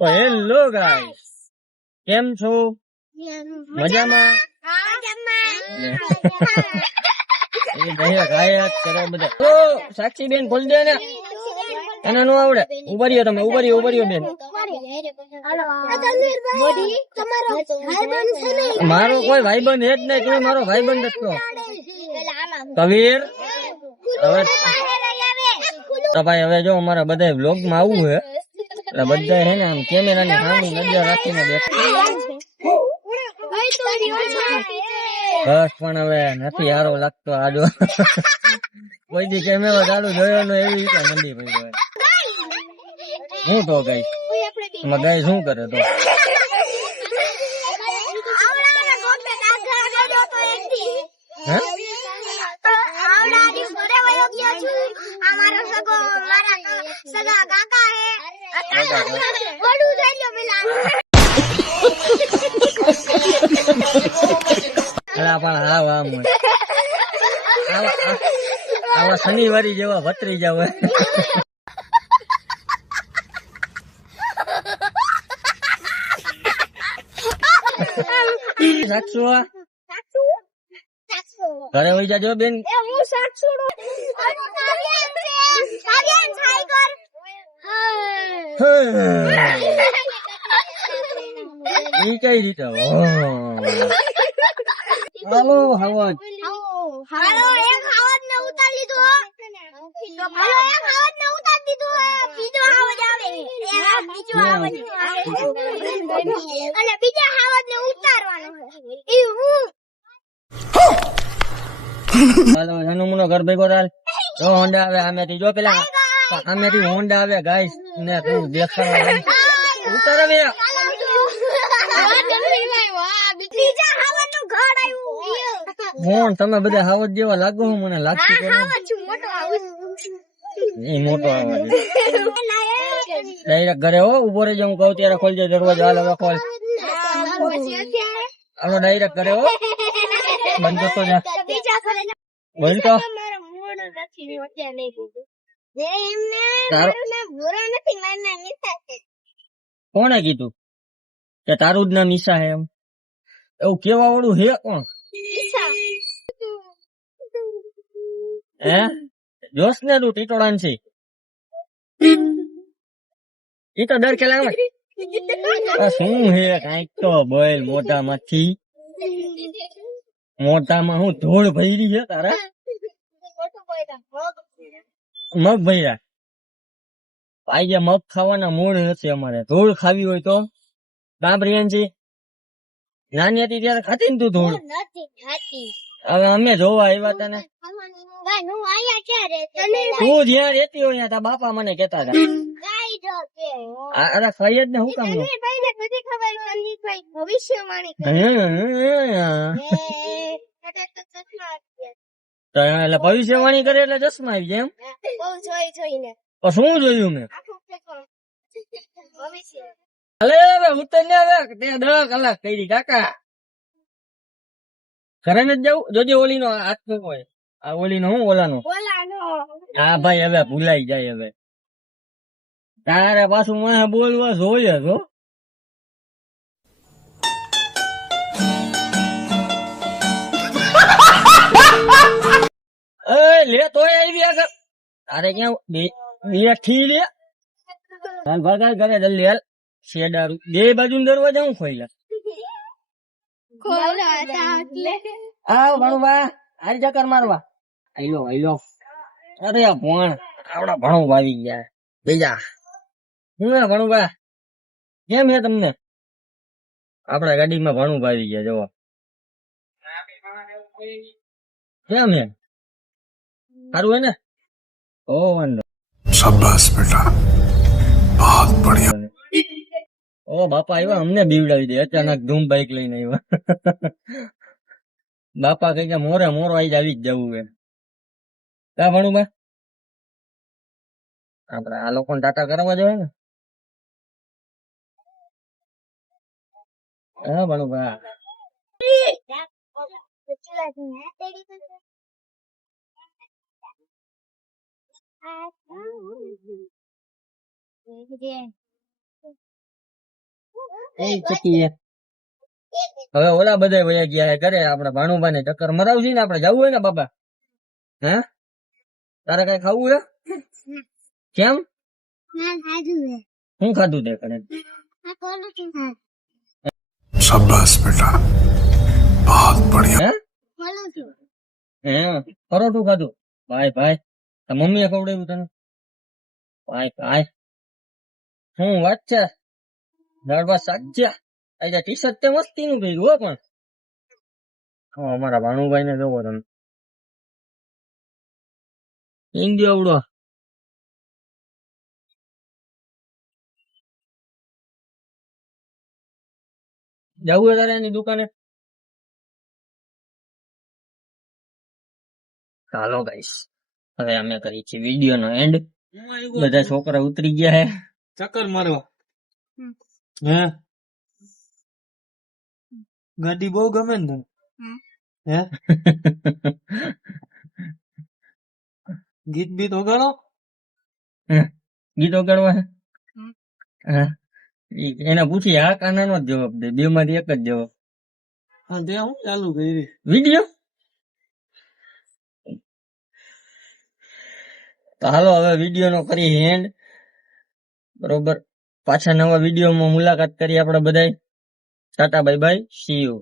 તો hello guys, કેમ છો? મજામાં? એ દયા ગાયક કરો બધા. ઓ સાક્ષી બેન ખોલ દે ને. એને નો આવડે. ઉભા રહ્યો તમે, ઉભા રહ્યો બેન. મારો કોઈ ભાઈબંધ હે જ નહીં, તું મારો ભાઈબંધ જ છો. કબીર હવે તો ભાઈ, હવે જો અમારા બધા વ્લોગ માં આવવું હે એટલે બધા હે ને આમ કેમેરાની સામે નજર રાખીને બેઠા. બસ પણ હવે નથી સારો લાગતો આજો. કોઈ દી કેમેરો ચાલુ જોયો ને એવી રીતે મંદી ભાઈ. હું તો ગઈ એમાં ગઈ શું કરે તો આવા શનિવારી જેવા ભત્રી જાવ. ઘરે વહી જાજો બેન. એ કઈ રીતે? હાલો હવા હનુમનો ઘર ભેગો થાય. જો હોન્ડા આવે આમેથી, જો પેલા આમેથી હોન્ડા આવે ગાઈસ ને તું દેખાડવા ઉતાર આવે. મોહન તમે બધા હાવજ જેવા લાગો છો, મને લાગતું એ મોટો આવે. ડાયરેક્ટ ઘરે હો ઉભો રહેજો, હું કહું ત્યારે ખોલજો દરવાજો. હાલ હવે ખોલ. હાલો ડાયરેક્ટ ઘરે હો. બંધ તો જા, બંધ તો. કોણે કીધું કે તારું જ નામ ઈશા હે? એમ એવું કેવા વાળું હે કોણ? હે જોશ ને તું ટીટોળાન છે. ઈ તો ડર કેલા શું હે કઈક તો બોલ. મોઢામાંથી મોઢામાં હું ધૂળ ભરી છે તારા? મગ ભર્યા ભાઈ, જે મગ ખાવાના મૂળ હશે અમારે. ધૂળ ખાવી હોય તો બાબરિયાન નાની હતી ત્યારે ખાતી ને તું ધૂળ? હવે અમે જોવા આવ્યા તને. તું જ્યાં રહેતી હોય ત્યાં બાપા મને કેતા હતા. અરે ફરિયાદ ને હું કામ એટલે ભવિષ્યવાણી કરે એટલે ચશ્મા આવી જાય એમ? શું જોયું મેં? અલે ઉતર ને હવે 10 કલાક કરી કાકા. ઘરે જ જવું. જોજે ઓલી નો હાથ ફેંકો હોય. આ ઓલી નો હું ઓલાનો. હા ભાઈ હવે ભૂલાઈ જાય. હવે તારે પાછું મને બોલવા જોઈએ છો. લે તોય આવી આગળ. તારે ક્યાં બેઠી લે? હાલ ભાગા ઘરે જલ્દી હાલ. શેડારું બે બાજુ દરવાજા હું ખોઈલા. આવ ભણવા હાલ ચક્કર મારવા. આઈલો આઈલો. અરે આ ભણ આવડા ભણું આવી ગયા બીજા. હું ભણવા કેમ છે તમને? આપડા ગાડીમાં ભણું આવી ગયા. જવા કેમ છે? સારું હે ને? ઓ વાંધો. શાબાશ બેટા, બહુત બઢિયા. ઓ બાપા આવ્યા, અમને બીવડાવી દે. અચાનક ધૂમ બાઈક લઈને આવ્યા. બાપા કઈ કે મોરે મોરો આવી જ જવું હે. કા ભણું બા આપડે આ લોકોને ટાટા કરવા જોઈએ ને. હા ભણું બા. એ ચકીએ હવે ઓલા બધા વયા ગયા હે ઘરે. આપણે ભાણુભા ને ચક્કર મરાવજી ને આપણે જવું હોય ને બાબા. હે તારે કઈ ખાવું હે? કેમ શું ખાધું તે કરે? शाबाश बेटा बहुत बढ़िया હે પરોઠું ખાધું? ભાઈ ભાઈ મમ્મીએ ખવડાવ્યું તને? ભાઈ ભાઈ શું વાત છે? દાળભાત સાચ્યા. આજે ટી શર્ટ તે મસ્તી નું ભેગું હો પણ. અમારા ભાણુભાઈ ને જોવો તમે. ઇન્ડિયો આવડો જવું તારે એની દુકાને? ચાલો ગાઈસ હવે અમે કરી છીએ વિડીયો નો એન્ડ. બધા છોકરા ઉતરી ગયા હે ચક્કર મારવા. હે ગાડી બહુ ગમે ને તને? હે ગીત બીત વગાડો. ગીત વગાડવા હે? હા એને પૂછી હા કાના નો જ જવાબ દે. બે માંથી એક જ જવાબ. હા તે હું ચાલુ કરી. વિડીયો તો હાલો હવે વિડીયો નો કરી એન્ડ. બરોબર પાછા નવા વિડીયો માં મુલાકાત કરી આપણે બધાય. Tata bye bye see you.